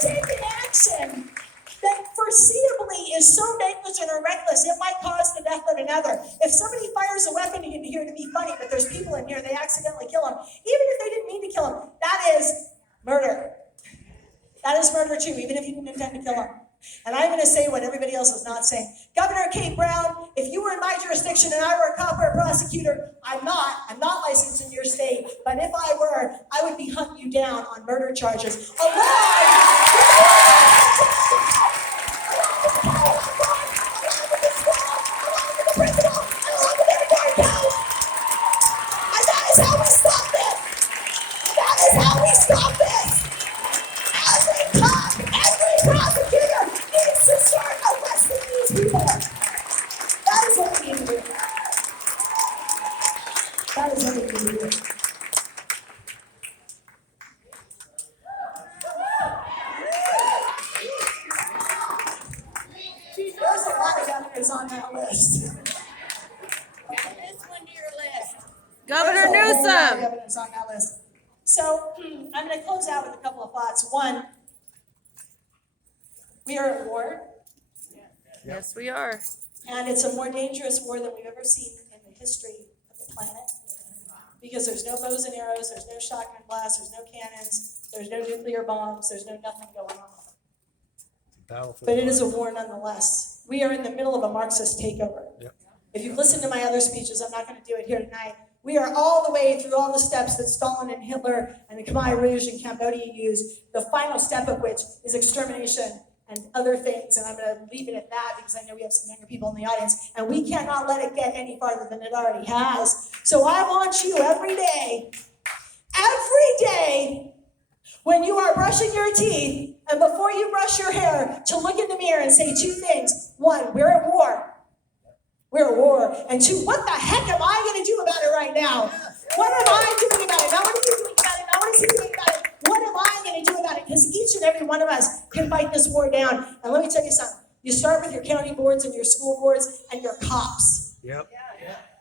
take an action that foreseeably is so negligent or reckless, it might cause the death of another. If somebody fires a weapon in here to be funny, but there's people in here, they accidentally kill them, even if they didn't mean to kill them, that is murder. That is murder too, even if you didn't intend to kill them. And I'm going to say what everybody else is not saying. Governor Kate Brown, if you were in my jurisdiction and I were a cop or a prosecutor, I'm not licensed in your state, but if I were, I would be hunting you down on murder charges. And that is how we stop this. That is how we stop this. Every cop, every prosecutor needs to start arresting these people. That is what we need to do. That is what we need to do. There's a lot of governors on that list. Governor Newsom. Governors on that list. So I'm going to close out with a couple of thoughts. One, we are at war. Yes, we are. And it's a more dangerous war than we've ever seen in the history of the planet. Because there's no bows and arrows, there's no shotgun blasts, there's no cannons, there's no nuclear bombs, there's no nothing going on. But it is a war nonetheless. We are in the middle of a Marxist takeover. Yep. If you've listened to my other speeches, I'm not going to do it here tonight. We are all the way through all the steps that Stalin and Hitler and the Khmer Rouge in Cambodia used, the final step of which is extermination and other things. And I'm going to leave it at that because I know we have some younger people in the audience, and we cannot let it get any farther than it already has. So I want you every day, when you are brushing your teeth and before you brush your hair, to look in the mirror and say two things. One, we're at war. We're at war. And two, what the heck am I going to do about it right now? What am I doing about it? Not what are you doing about it? Not what is he doing about it? What am I going to do about it? Because each and every one of us can fight this war down. And let me tell you something. You start with your county boards and your school boards and your cops. Yep.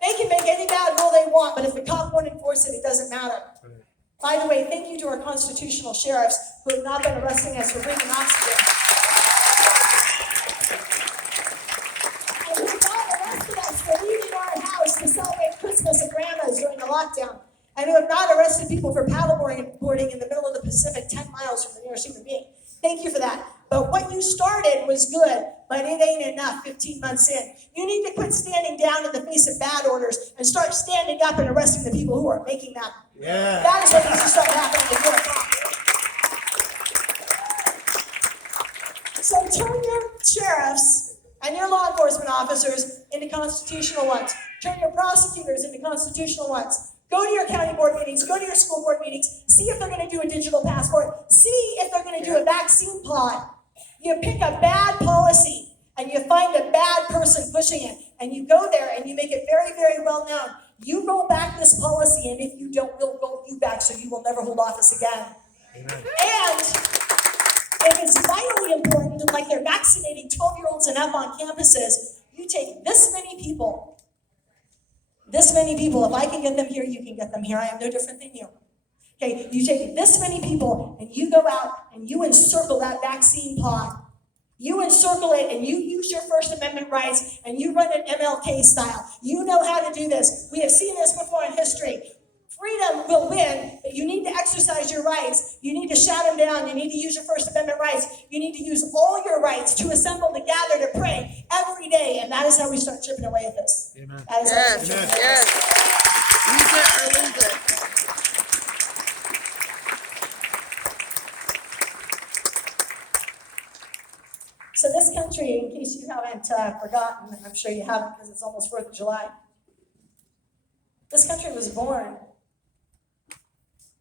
They can make any bad rule they want, but if the cop won't enforce it, it doesn't matter. By the way, thank you to our constitutional sheriffs who have not been arresting us for bringing oxygen. And who have not arrested us for leaving our house to celebrate Christmas at Grandma's during the lockdown. And who have not arrested people for paddleboarding in the middle of the Pacific 10 miles from the nearest human being. Thank you for that. But what you started was good, but it ain't enough 15 months in. You need to quit standing down in the face of bad orders and start standing up and arresting the people who are making them. Yeah. That is what needs to start happening if you're a cop. So turn your sheriffs and your law enforcement officers into constitutional ones. Turn your prosecutors into constitutional ones. Go to your county board meetings, go to your school board meetings, see if they're going to do a digital passport, see if they're going to do a vaccine pod. You pick a bad policy and you find a bad person pushing it, and you go there and you make it very, very well known. You roll back this policy, and if you don't, we'll roll you back so you will never hold office again. Amen. And if it's vitally important, like they're vaccinating 12-year-olds and up on campuses, you take this many people. If I can get them here, you can get them here. I am no different than you. Okay, you take this many people and you go out and you encircle that vaccine pod. You encircle it and you use your First Amendment rights and you run it MLK style. You know how to do this. We have seen this before in history. Freedom will win, but you need to exercise your rights. You need to shout them down. You need to use your First Amendment rights. You need to use all your rights to assemble, to gather, to pray every day. And that is how we start chipping away at this. Amen. That is how we start chipping away at this. Use it or lose it. So this country, in case you haven't forgotten, and I'm sure you haven't because it's almost 4th of July, this country was born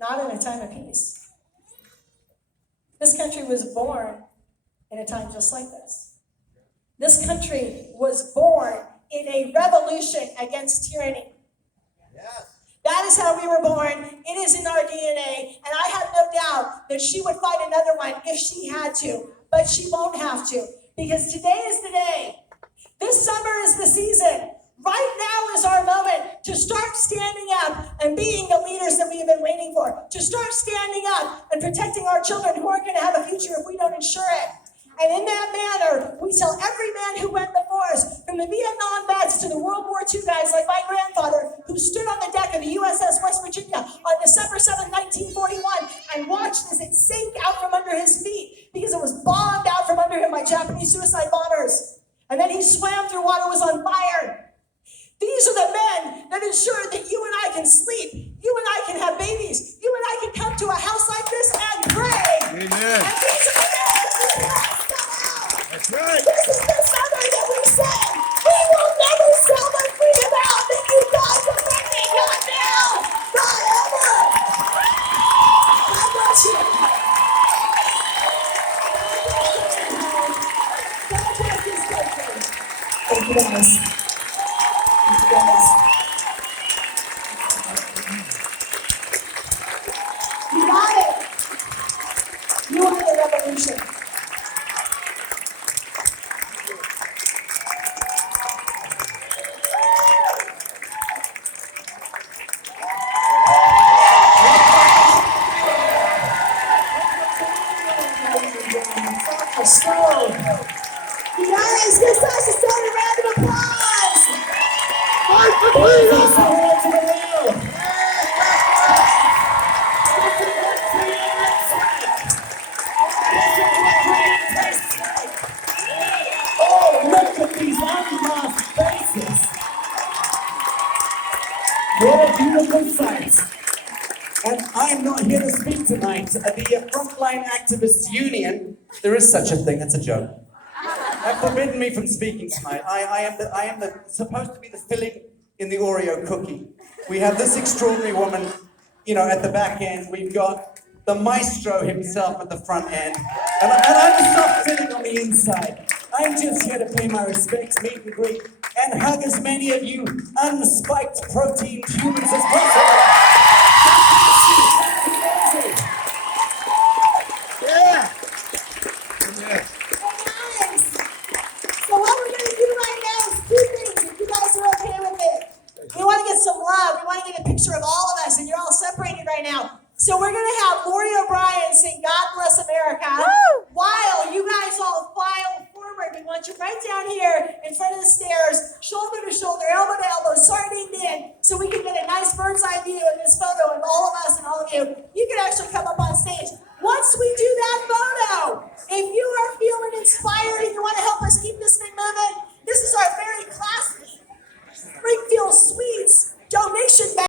not in a time of peace. This country was born in a time just like this. This country was born in a revolution against tyranny. Yes. That is how we were born. It is in our DNA. And I have no doubt that she would fight another one if she had to. But she won't have to. Because today is the day. This summer is the season Right now is our moment to start standing up and being the leaders that we have been waiting for. To start standing up and protecting our children who aren't going to have a future if we don't ensure it. And in that manner, we tell every man who went before us, from the Vietnam vets to the World War II guys like my grandfather, who stood on the deck of the USS West Virginia on December 7, 1941, and watched as it sank out from under his feet because it was bombed out from under him by Japanese suicide bombers. And then he swam through water was on fire. These are the men that ensure that you and I can sleep, you and I can have babies, you and I can come to a house like this and pray. Amen. And these are the men that we have come out. That's right. This is the summer that we said, we will never sell the freedom out that you guys are bringing right now. Not ever. God bless you. God bless this country. Thank you guys. Thank you guys. You got it. You are the revolution. Stone. You guys, give Sasha Stone a round of applause. Fight for freedom. Oh, look at these unmasked faces. What a beautiful sight. And I'm not here to speak tonight at the Frontline Activists Union. There is such a thing, that's a joke. Have forbidden me from speaking tonight. I am supposed to be the filling in the Oreo cookie. We have this extraordinary woman, at the back end. We've got the maestro himself at the front end. And I'm the soft filling on the inside. I'm just here to pay my respects, meet and greet, and hug as many of you unspiked protein humans as possible. Yeah. Guys, so what we're going to do right now is two things, if you guys are okay with it. We want to get some love. We want to get a picture of all of us, and you're all separated right now. So we're going to have Lori O'Brien sing God Bless America. Woo! While you guys all file forward. We want you right down here in front of the stairs, shoulder to shoulder, elbow to elbow, sardined in, so we can get a nice bird's eye view of this photo of all of us and all of you. You can actually come up on stage. Once we do that photo, if you are feeling inspired and you want to help us keep this thing moving, this is our very classic Springfield Sweets donation bag.